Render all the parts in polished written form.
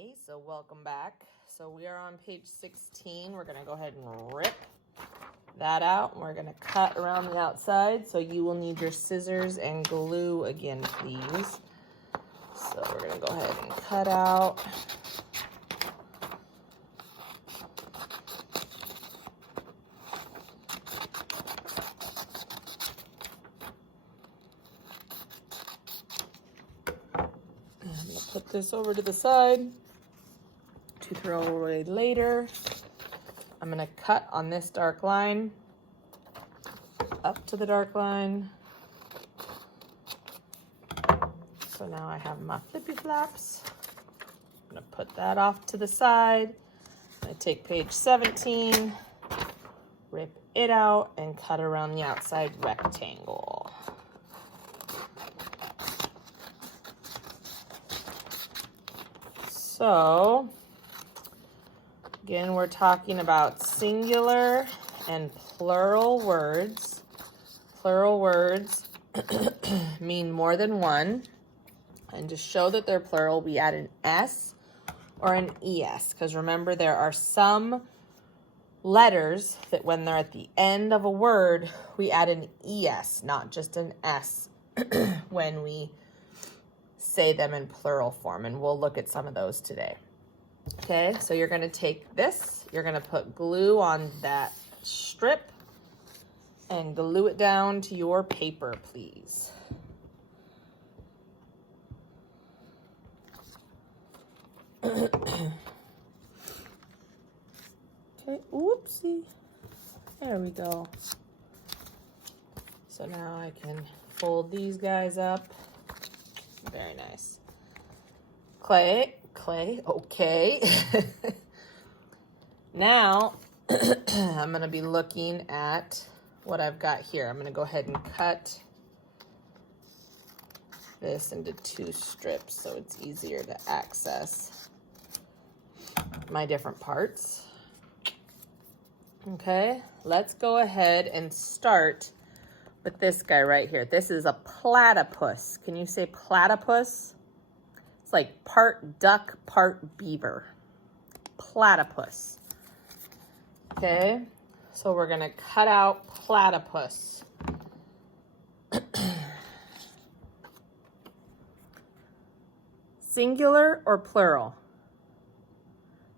Hey, so welcome back. So we are on page 16. We're going to go ahead and rip that out. We're going to cut around the outside. So you will need your scissors and glue again, please. So we're going to go ahead and cut out. I'm going to put this over to the side to throw away later. I'm going to cut on this dark line, up to the dark line. So now I have my flippy flaps. I'm going to put that off to the side. I'm going to take page 17, rip it out, and cut around the outside rectangle. So, again, we're talking about singular and plural words. Plural words mean more than one. And to show that they're plural, we add an S or an ES. Because remember, there are some letters that when they're at the end of a word, we add an ES, not just an S, when we say them in plural form. And we'll look at some of those today. Okay, so you're going to take this, you're going to put glue on that strip and glue it down to your paper, please. Okay, oopsie. There we go. So now I can fold these guys up. Very nice. Clay, okay. Now, I'm going to be looking at what I've got here. I'm going to go ahead and cut this into two strips so it's easier to access my different parts. Okay, let's go ahead and start with this guy right here. This is a platypus. Can you say platypus? It's like part duck, part beaver. Platypus. Okay, so we're gonna cut out platypus. Singular or plural?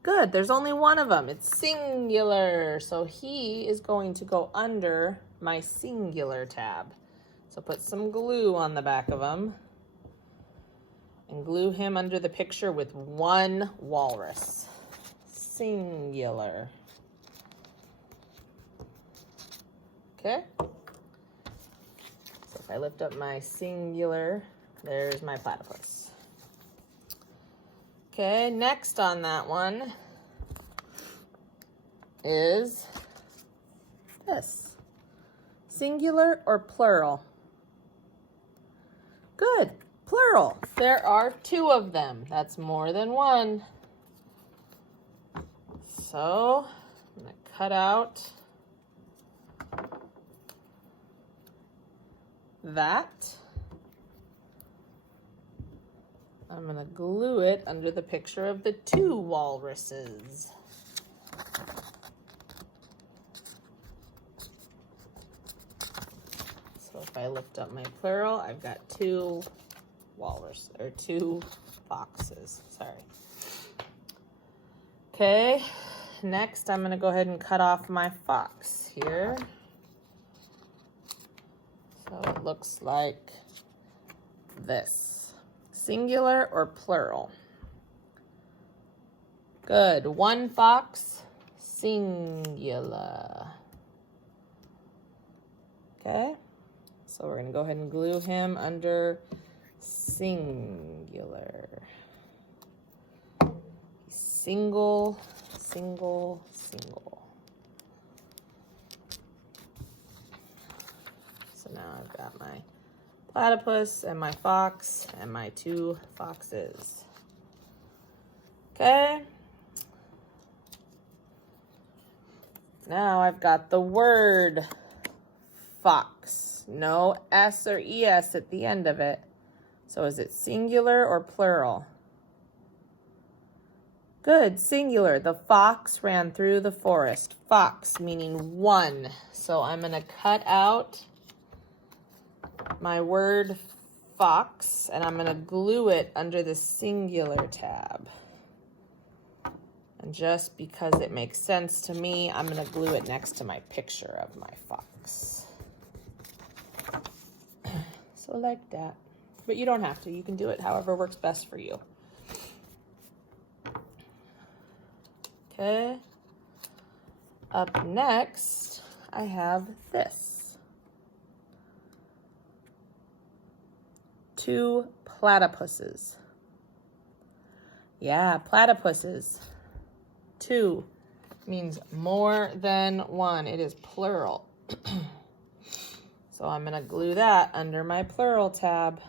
Good, there's only one of them. It's singular. So he is going to go under my singular tab. So put some glue on the back of him and glue him under the picture with one walrus. Singular. Okay. So if I lift up my singular, there's my platypus. Okay, next on that one is this. Singular or plural? Good, plural. There are two of them. That's more than one. So I'm going to cut out that. I'm going to glue it under the picture of the two walruses. So if I lift up my plural, I've got two walrus, or two foxes, sorry. Okay, next I'm going to go ahead and cut off my fox here. So it looks like this. Singular or plural? Good. One fox, singular. Okay. So we're going to go ahead and glue him under singular. Single, single, single. So now I've got my platypus and my fox and my two foxes. Okay. Now I've got the word fox. No S or ES at the end of it. So is it singular or plural? Good, singular. The fox ran through the forest. Fox meaning one. So I'm going to cut out my word fox and I'm going to glue it under the singular tab. And just because it makes sense to me, I'm going to glue it next to my picture of my fox. So like that. But you don't have to. You can do it however works best for you. Okay. Up next, I have this. 2 platypuses. Yeah, platypuses. 2 means more than one. It is plural. So I'm going to glue that under my plural tab.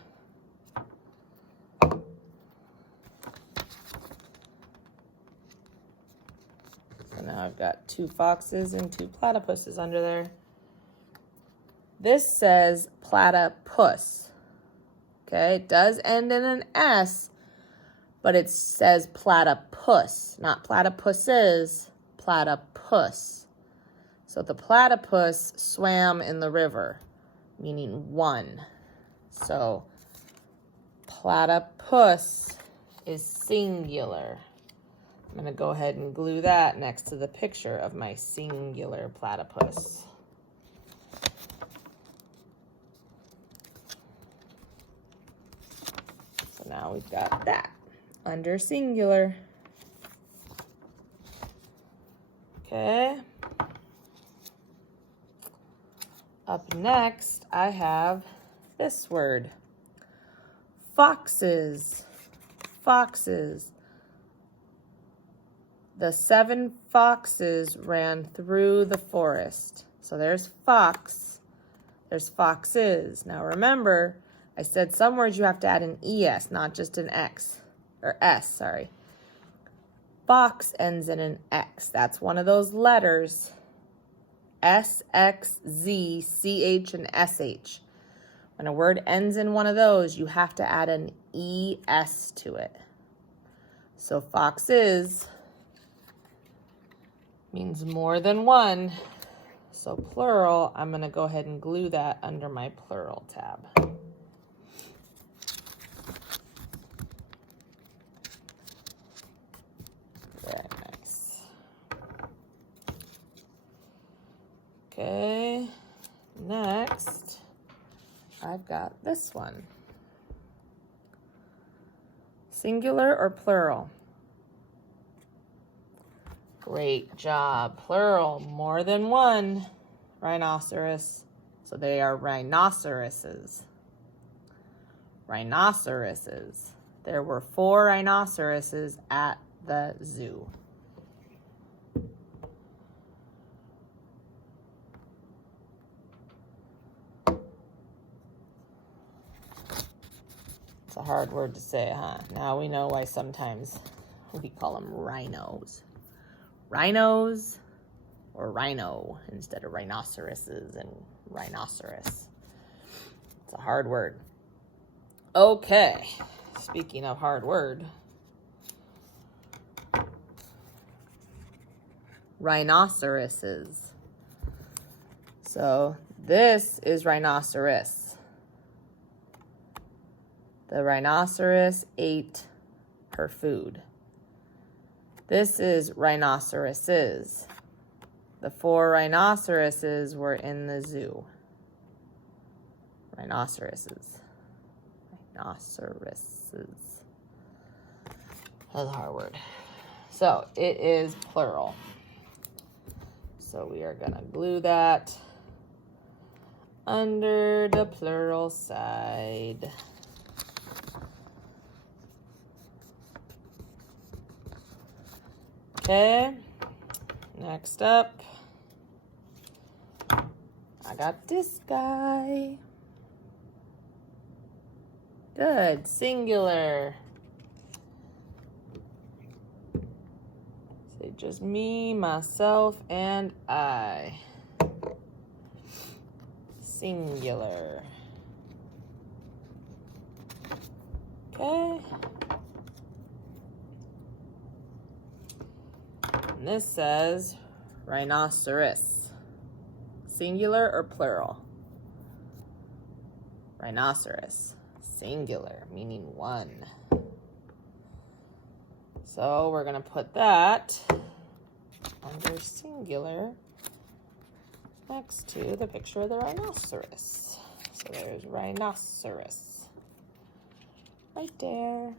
So now I've got 2 foxes and 2 platypuses under there. This says platypus. Okay, it does end in an S, but it says platypus, not platypuses, platypus. So the platypus swam in the river, meaning one. So platypus is singular. I'm going to go ahead and glue that next to the picture of my singular platypus. So now we've got that under singular. Okay. Up next, I have this word. Foxes. Foxes. The 7 foxes ran through the forest. So there's fox. There's foxes. Now remember, I said some words you have to add an ES, not just an X. Or S, sorry. Fox ends in an X. That's one of those letters. S, X, Z, CH, and SH. When a word ends in one of those, you have to add an ES to it. So foxes means more than one. So plural, I'm going to go ahead and glue that under my plural tab. Very nice. Okay, next, I've got this one. Singular or plural? Great job. Plural, more than one. Rhinoceros. So they are rhinoceroses. Rhinoceroses. There were 4 rhinoceroses at the zoo. It's a hard word to say, huh? Now we know why sometimes we call them rhinos. Rhinos or rhino instead of rhinoceroses and rhinoceros. It's a hard word. Okay, speaking of hard word, rhinoceroses. So this is rhinoceros. The rhinoceros ate her food. This is rhinoceroses. The 4 rhinoceroses were in the zoo. Rhinoceroses. Rhinoceroses. That's a hard word. So it is plural. So we are going to glue that under the plural side. Okay, next up, I got this guy. Good, singular. Say just me, myself, and I. Singular. Okay. And this says rhinoceros. Singular or plural? Rhinoceros. Singular, meaning one. So we're going to put that under singular next to the picture of the rhinoceros. So there's rhinoceros right there.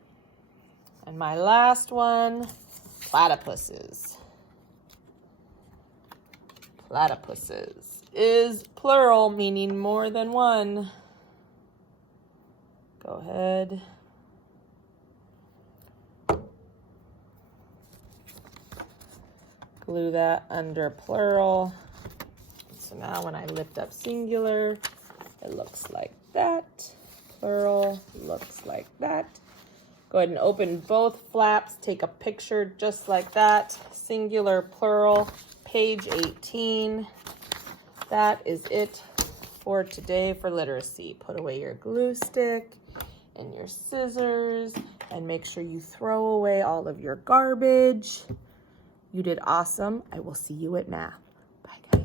And my last one, platypuses. Platypuses is plural, meaning more than one. Go ahead. Glue that under plural. So now when I lift up singular, it looks like that. Plural looks like that. Go ahead and open both flaps. Take a picture just like that. Singular, plural, page 18. That is it for today for literacy. Put away your glue stick and your scissors and make sure you throw away all of your garbage. You did awesome. I will see you at math. Bye, guys.